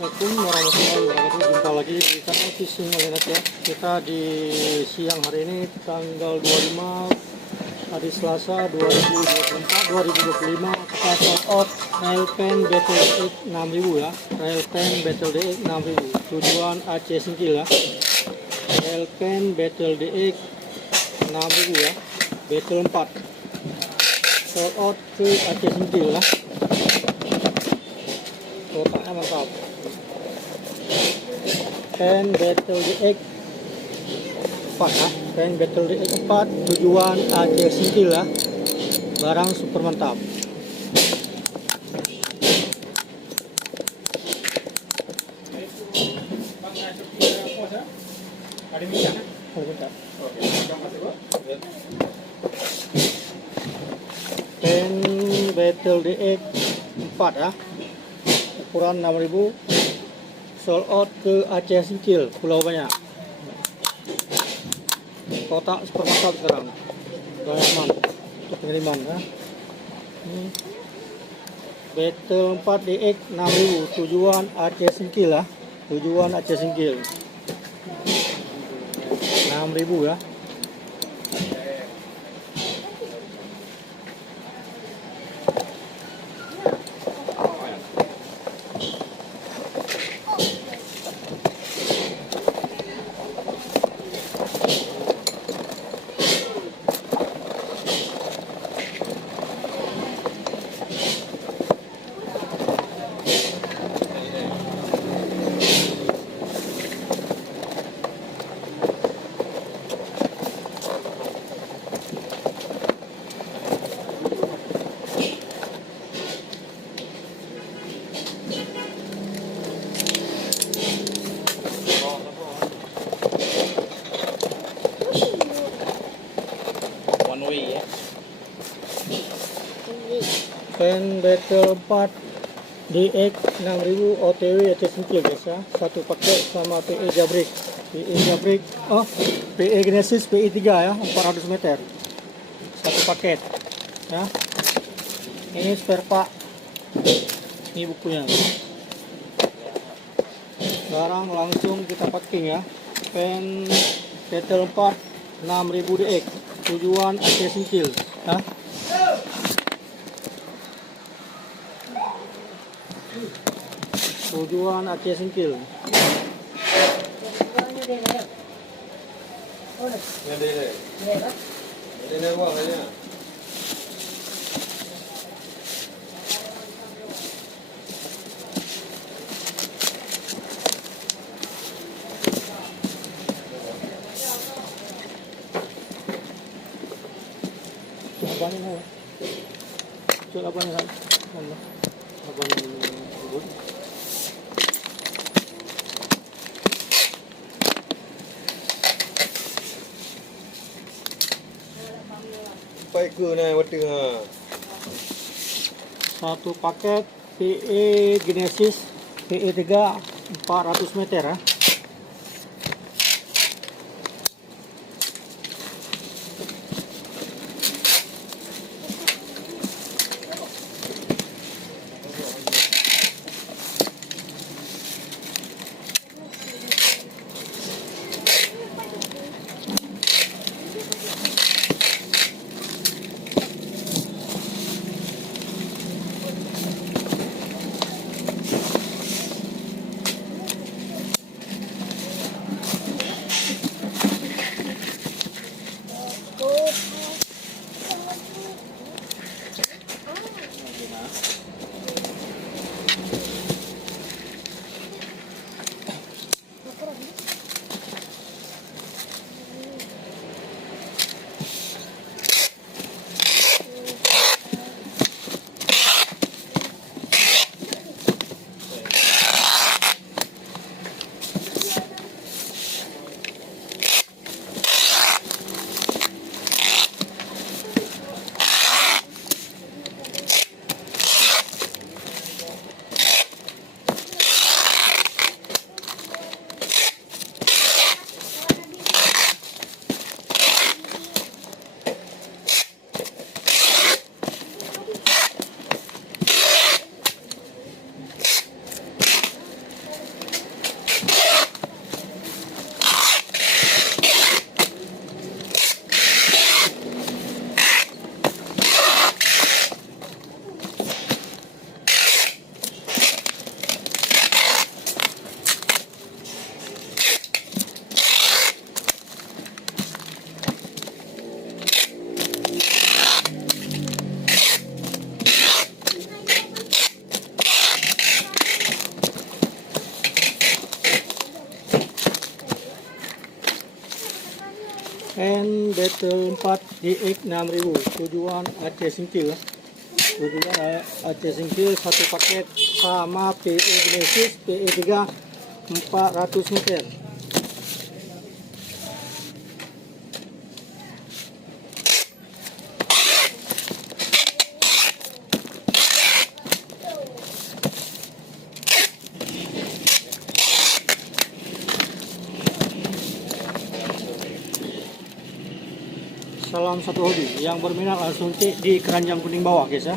Assalamualaikum warahmatullahi wabarakatuh. Jumpa lagi di channel Fishing Malinas ya. Kita di siang hari ini tanggal 25 hari Selasa 2025. Kita sold out Railpen Battle DX 6000 ya. Railpen Battle DX 6000 tujuan Aceh Singkil ya. Railpen Battle DX 6000 ya. Battle 4 sold out ke Aceh Singkil ya. Kotaknya mantap. Pen Battle DX 4 ya. Pen Battle DX 4 tujuan Aceh Singkil ya. Barang super mantap. Pen Battle DX 4 ya. Ukuran 6000, sold out ke Aceh Singkil, Pulau Banyak. Kotak super mantap sekarang. Banyak untuk pengiriman ya. Battle 4 DX 6000 tujuan Aceh Singkil ya. Tujuan Aceh Singkil 6000 ya. Ya. Pen Battle 4 DX 6000 OTW Aceh Singkil guys ya. Satu paket sama PE Jabrik. PE Genesis PE 3 ya, 400 meter. Satu paket ya. Ini spare part. Ini bukunya. Sekarang langsung kita packing ya. Pen Battle 4 6000 DX tujuan Aceh Singkil ya. Tujuan Aceh Singkil. Abangnya mau. Cuk abangnya kan. Abangnya ribut. Pakai ke ni water ha. Satu paket PE Genesis PE 3 400 meter ya. Battle 4 DX 6000 tujuan Aceh Singkil. Tujuan Aceh Singkil satu paket sama PE Genesis PE3 400 meter. Salam satu hobi, yang berminat langsung cek di keranjang kuning bawah guys ya.